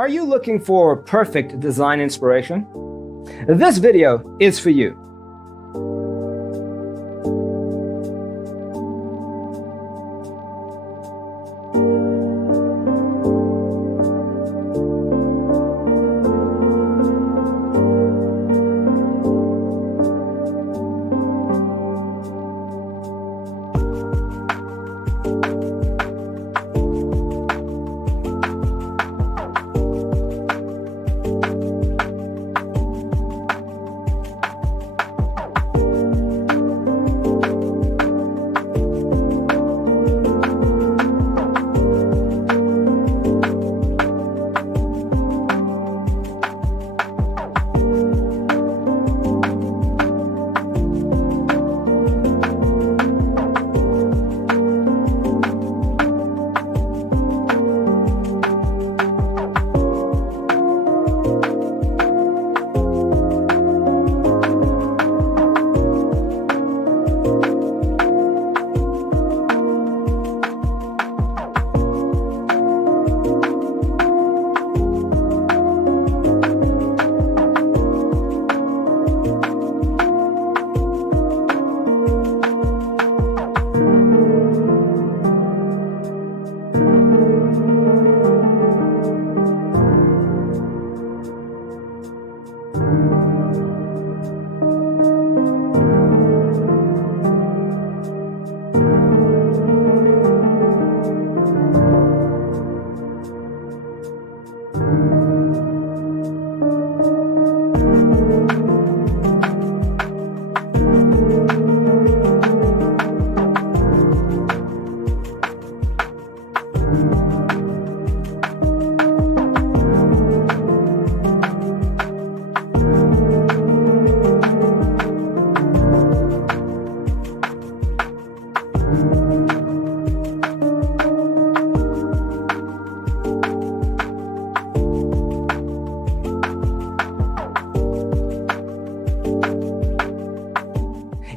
Are you looking for perfect design inspiration? This video is for you.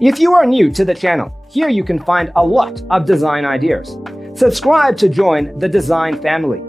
If you are new to the channel, here you can find a lot of design ideas. Subscribe to join the design family.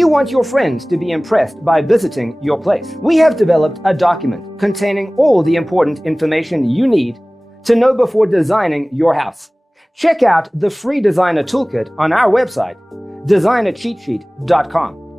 you want your friends to be impressed by visiting your place? We have developed a document containing all the important information you need to know before designing your house. Check out the free designer toolkit on our website, designercheatsheet.com.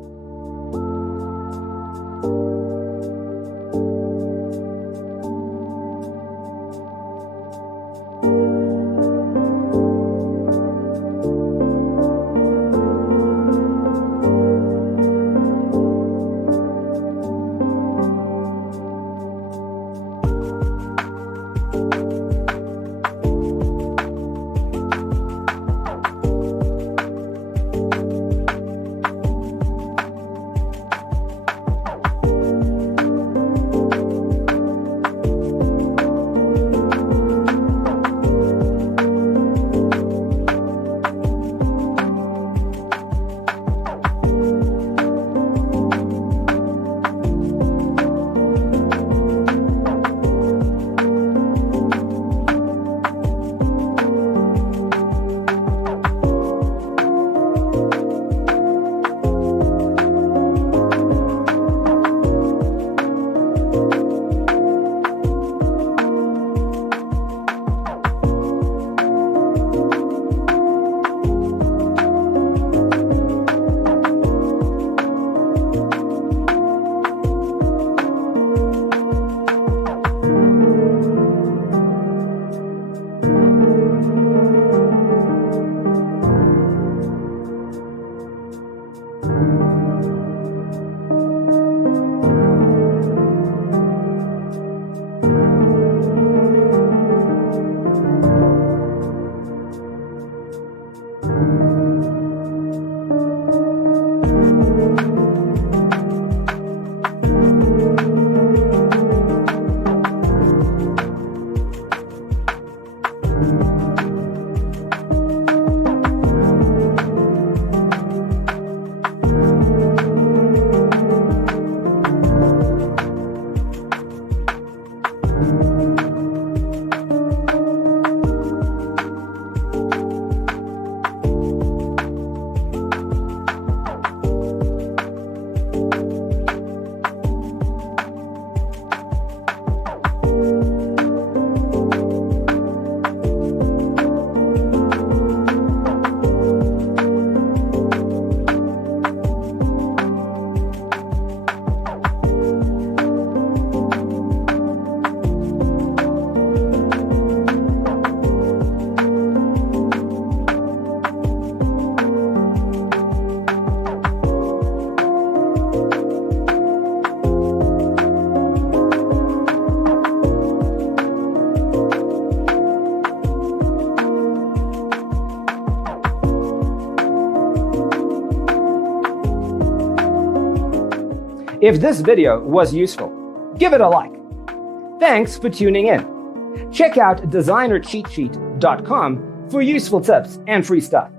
If this video was useful, give it a like. Thanks for tuning in. Check out designercheatsheet.com for useful tips and free stuff.